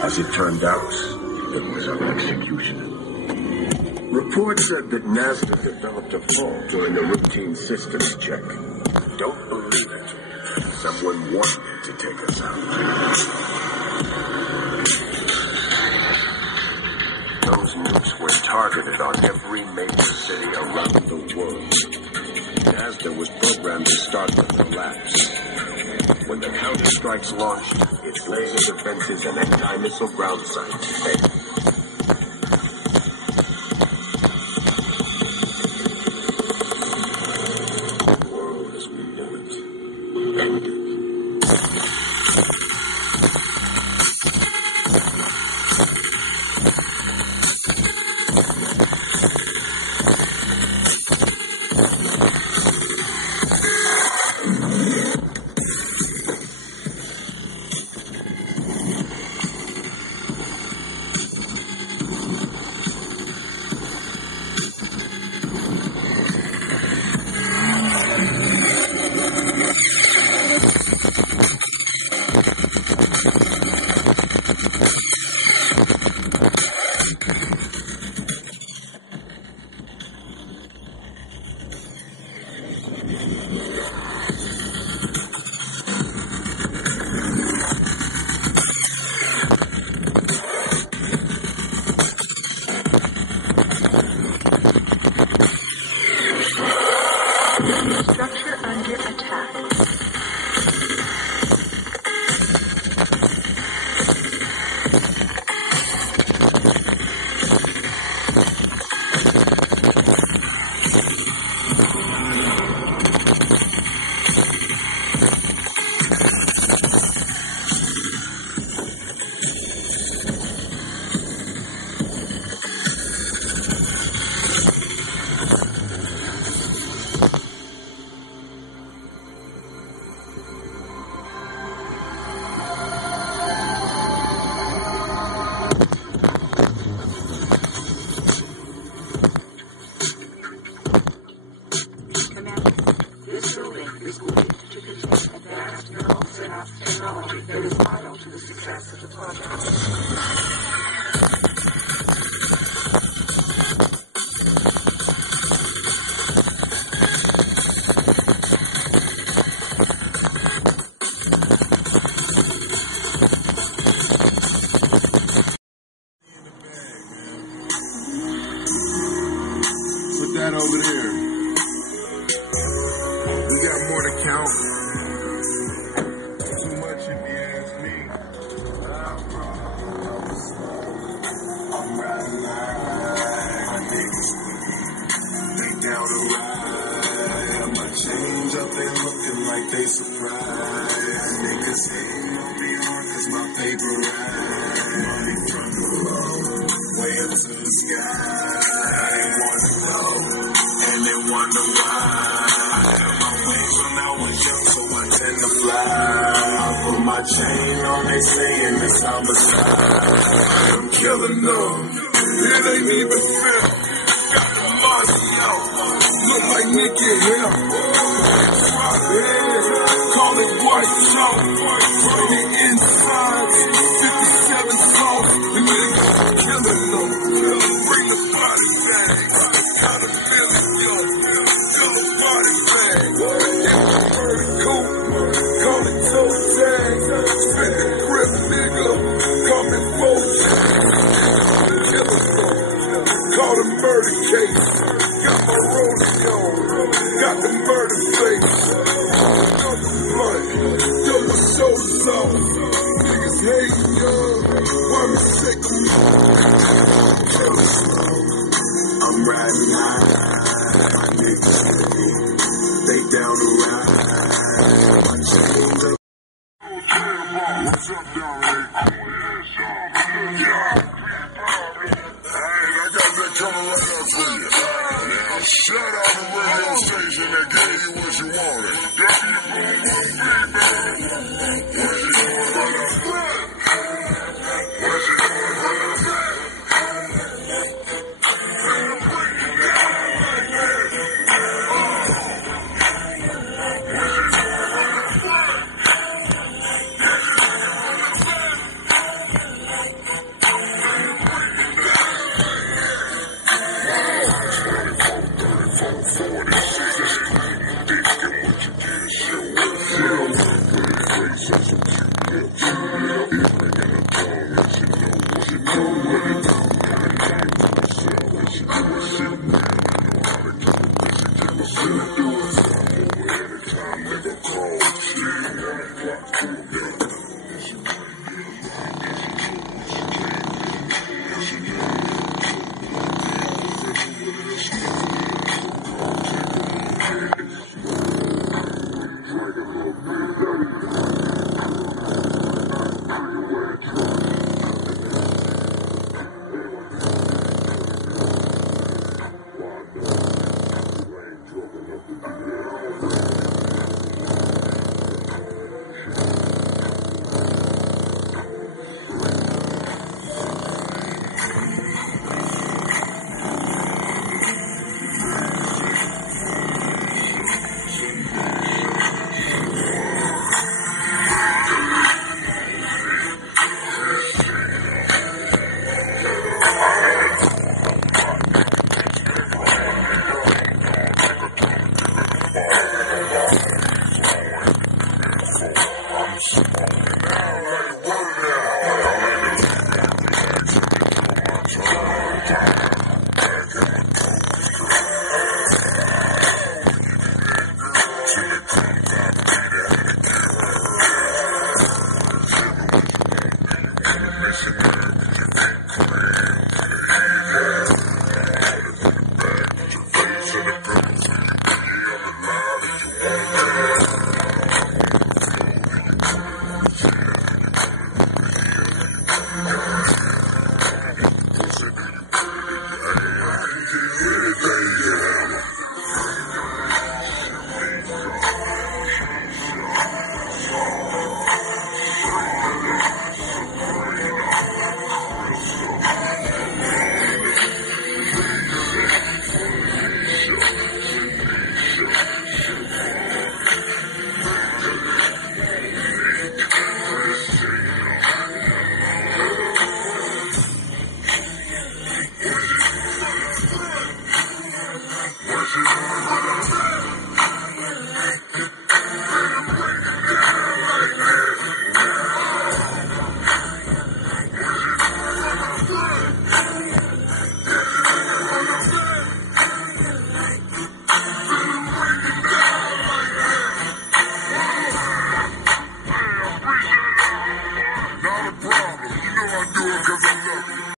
As it turned out, it was an execution. Reports said that Nazda developed a fault during a routine systems check. Don't believe it. Someone wanted to take us out. Those nukes were targeted on every major city around the world. Nazda was programmed to start the collapse. When the counter-strikes launched, its laser defenses and anti-missile ground sites failed. The world as we knew it ended. Structure under attack. It is vital to the success of the project. Put that over there. We got more to count. Too much if you ask me. I'm riding high, niggas. They down the ride. My chains up, they looking like they surprised. Niggas hating on me cause my paper ride. Money from the low, way up to the sky. They wanna know, and they wonder why. My wings when I was young, so I tend to fly. I put my chain on, they saying it's homicide. I'm killing them, it ain't even fair. Got the money out, look like Nicky Hill. Yeah, call it white chalk, put it inside. 57 salt, the niggas killing them. Bring the body bag, got a feeling young. Tell the body bag, vertical, call it toe tag. Spin the grip, nigga, come and fold call the murder case. Got my rollie on, got the murder face. Another blunt, double so low. Niggas hating young, why me shake them I'm riding high, niggas. They down the ride. My chains up. What's up, down there? Coming right up for you. Now, shout out the radio station that gave you what you wanted. What you doing, brother? What you doing, brother? Bro,